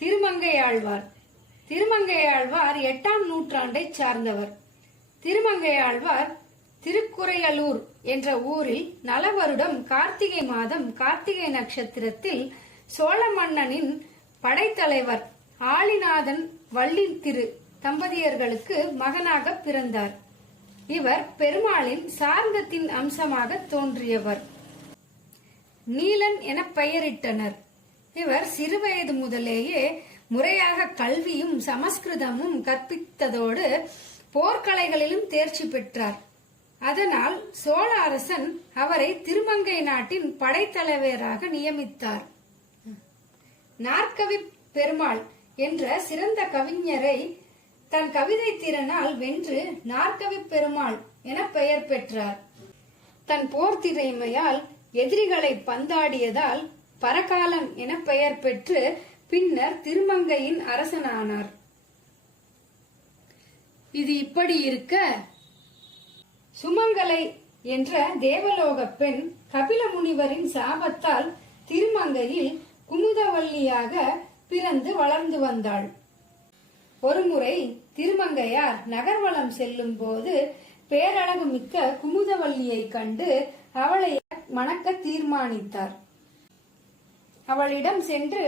திருமங்கையாழ்வார். திருமங்கையாழ்வார் 8ஆம் நூற்றாண்டைச் சார்ந்தவர். திருமங்கையாழ்வார் திருக்குறையலூர் என்ற ஊரில் நலவருடம் கார்த்திகை மாதம் கார்த்திகை நட்சத்திரத்தில் சோழ மன்னனின் படைத்தலைவர் ஆளிநாதன் வள்ளி திரு தம்பதியர்களுக்கு மகனாக பிறந்தார். இவர் பெருமாளின் சார்ந்தத்தின் அம்சமாக தோன்றியவர். நீலன் என பெயரிட்டனர். இவர் சிறுவயது முதலேயே முறையாக கல்வியும் சமஸ்கிருதமும் கற்பித்ததோடு போர்க்கலைகளிலும் தேர்ச்சி பெற்றார். அதனால் சோழ அரசன் அவரை திருமங்கை நாட்டின் படைத்தலைவராக நியமித்தார். நாற்கவி பெருமாள் என்ற சிறந்த கவிஞரை தன் கவிதை திறனால் வென்று நாற்கவி பெருமாள் என பெயர் பெற்றார். தன் போர் திறமையால் எதிரிகளை பந்தாடியதால் பரகாலன் என பெயர் பெற்று பின்னர் திருமங்கையின் அரசனானார். இது இப்படி இருக்க, சுமங்கலை என்ற தேவலோக பெண் கபில முனிவரின் சாபத்தால் திருமங்கையில் குமுதவல்லியாக பிறந்து வளர்ந்து வந்தாள். ஒருமுறை திருமங்கையார் நகர்வலம் செல்லும் போது பேரழகு மிக்க குமுதவல்லியை கண்டு அவளை மணக்க தீர்மானித்தார். அவளிடம் சென்று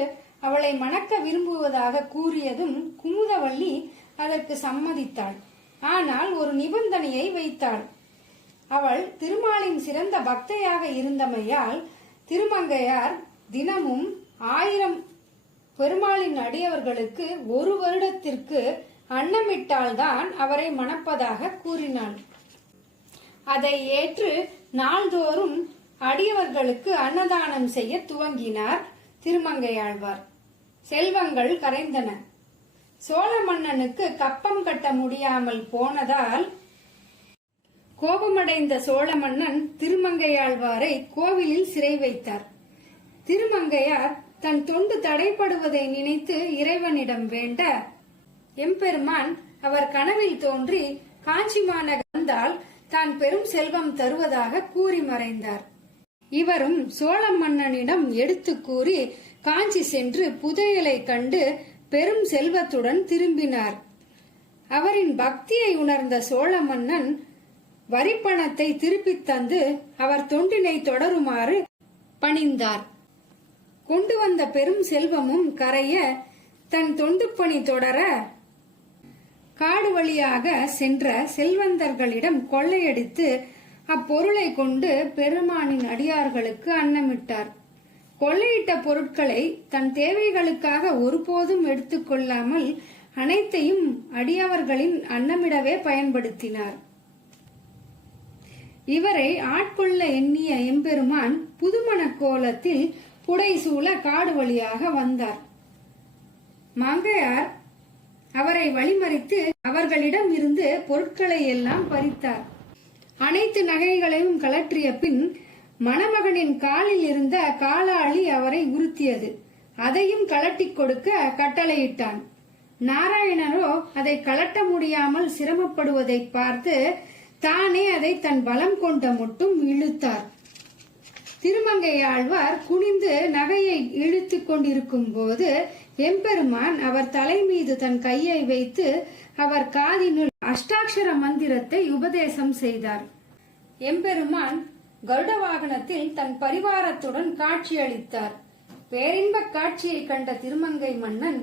அவளை மணக்க விரும்புவதாக கூறியதும் குமுதவல்லி அதற்கு சம்மதித்தாள். ஆனால் ஒரு நிபந்தனையை வைத்தாள். அவள் திருமாலின் சிறந்த பக்தையாக இருந்தமையால் திருமங்கையார் தினமும் 1000 பெருமாளின் அடியவர்களுக்கு 1 வருடத்திற்கு அன்னமிட்டால்தான் அவரை மணப்பதாக கூறினாள். அதை ஏற்று நாள்தோறும் அடியவர்களுக்கு அன்னதானம் செய்ய துவங்கினார் திருமங்கையாழ்வார். செல்வங்கள் கரைந்தன. சோழ மன்னனுக்கு கப்பம் கட்ட முடியாமல் போனதால் கோபமடைந்த சோழ மன்னன் திருமங்கையாழ்வாரை கோவிலில் சிறை வைத்தார். திருமங்கையார் தன் தொண்டு தடைப்படுவதை நினைத்து இறைவனிடம் வேண்ட எம்பெருமான் அவர் கனவில் தோன்றி காஞ்சி மாநகர் வந்தால் தான் பெரும் செல்வம் தருவதாக கூறி மறைந்தார். இவரும் சோழ மன்னனிடம் எடுத்து கூறி காஞ்சி சென்று புதையலை கண்டு பெரும் செல்வத்துடன் திரும்பினார். அவரின் பக்தியை உணர்ந்த சோழ மன்னன் வரிப்பணத்தை திருப்பித் தந்து அவர் தொண்டினை தொடருமாறு பணிந்தார். கொண்டு வந்த பெரும் செல்வமும் கரைய தன் தொண்டு பணி தொடர காடு வழியாக சென்ற செல்வந்தர்களிடம் கொள்ளையடித்து அப்பொருளை கொண்டு பெருமானின் அடியார்களுக்கு அன்னமிட்டார். கொள்ளையிட்ட பொருட்களை தன் தேவைகளுக்காக ஒருபோதும் எடுத்துக்கொள்ளாமல் அனைத்தையும் அடியவர்களின் அன்னமிடவே பயன்படுத்தினார். இவரை ஆட்கொள்ள எண்ணிய எம்பெருமான் புதுமண கோலத்தில் புடைசூழ காடு வழியாக வந்தார். மங்கையார் அவரை வழிமறித்து அவர்களிடம் இருந்து பொருட்களை எல்லாம் பறித்தார். அனைத்து நகைகளையும் கலற்றிய பின் மணமகனின் காலில் இருந்த காலாளி அவரை உறுத்தியது. அதையும் கலட்டி கொடுக்க கட்டளையிட்டான். நாராயணரோ அதை கலட்ட முடியாமல் சிரமப்படுவதை பார்த்து தானே அதை தன் பலம் கொண்ட மட்டும் இழுத்தார். திருமங்கையாழ்வார் குனிந்து நகையை இழுத்து கொண்டிருக்கும் போது எம்பெருமான் அவர் தலை மீது தன் கையை வைத்து அவர் காதினுள் அஷ்டாட்சர மந்திரத்தை உபதேசம் செய்தார். எம்பெருமான் கருட வாகனத்தில் தன் பரிவாரத்துடன் காட்சியளித்தார். பேரின்ப காட்சியை கண்ட திருமங்கை மன்னன்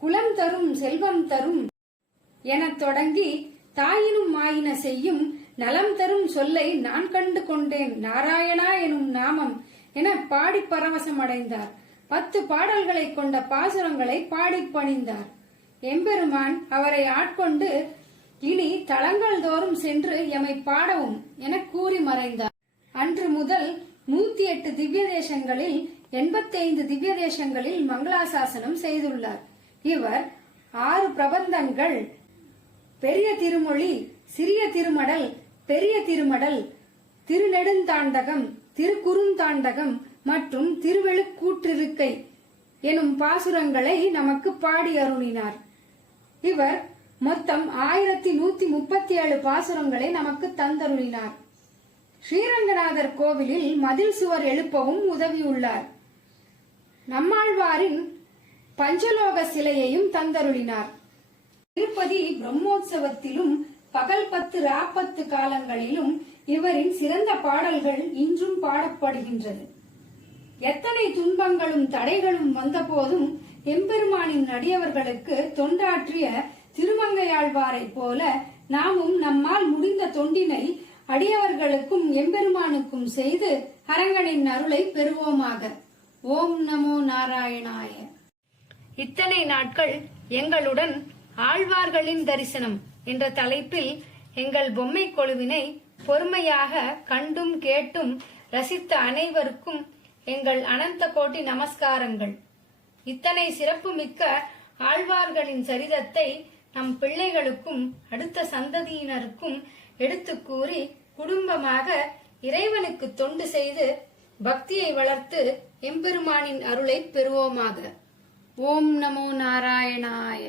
குலம் தரும் செல்வம் தரும் எனத் தொடங்கி தாயினும் மாயின செய்யும் நலம் தரும் சொல்லை நான் கண்டு கொண்டேன் நாராயணா எனும் நாமம் என பாடி பரவசம் அடைந்தார். 10 பாடல்களை கொண்ட பாசுரங்களை பாடி பணிந்தார். எம்பெருமான் அவரை ஆட்கொண்டு இனி தலங்கள் தோறும் சென்று எமை பாடவும் என கூறி மறைந்தார். அன்று முதல் 108 திவ்ய தேசங்களில் 85 திவ்ய தேசங்களில் மங்களாசாசனம் செய்துள்ளார். இவர் 6 பிரபந்தங்கள், பெரிய திருமொழி, சிறிய திருமடல், பெரிய திருமடல், திருநெடுந்தாண்டகம், திருக்குறுந்தாண்டகம் மற்றும் திருவெழுக்கூற்றிருக்கை எனும் பாசுரங்களை நமக்கு பாடி அருளினார். இவர் மொத்தம் 1137 பாசுரங்களை நமக்கு தந்தருளினார். ஸ்ரீரங்கநாதர் கோவிலில் மதில் சுவர் எழுப்பவும் உதவியுள்ளார். நம்மாழ்வாரின் பஞ்சலோக சிலையையும் தந்தருளினார். திருப்பதி பிரம்மோற்சவத்திலும் பகல் 10 ராப்பத்து காலங்களிலும் இவரின் சிறந்த பாடல்கள் இன்றும் பாடப்படுகின்றது. எத்தனை துன்பங்களும் தடைகளும் வந்த போதும் எம்பெருமானின் அடியவர்களுக்கு தொண்டாற்றிய திருமங்கையாழ்வாரை போல நாமும் நம்மால் முடிந்த தொண்டினை அடியவர்களுக்கும் எம்பெருமானுக்கும் செய்து அரங்கனின் அருளை பெறுவோமாக. ஓம் நமோ நாராயணாய. இத்தனை நாட்கள் எங்களுடன் ஆழ்வார்களின் தரிசனம் என்ற தலைப்பில் எங்கள் பொம்மை கொழுவினை பொறுமையாக கண்டும் கேட்டும் ரசித்த அனைவருக்கும் எங்கள் அனந்த கோட்டி நமஸ்காரங்கள். இத்தனை சிறப்பு மிக்க ஆழ்வார்களின் சரிதத்தை நம் பிள்ளைகளுக்கும் அடுத்த சந்ததியினருக்கும் எடுத்து கூறி குடும்பமாக இறைவனுக்கு தொண்டு செய்து பக்தியை வளர்த்து எம்பெருமானின் அருளை பெறுவோமாக. ஓம் நமோ நாராயணாய.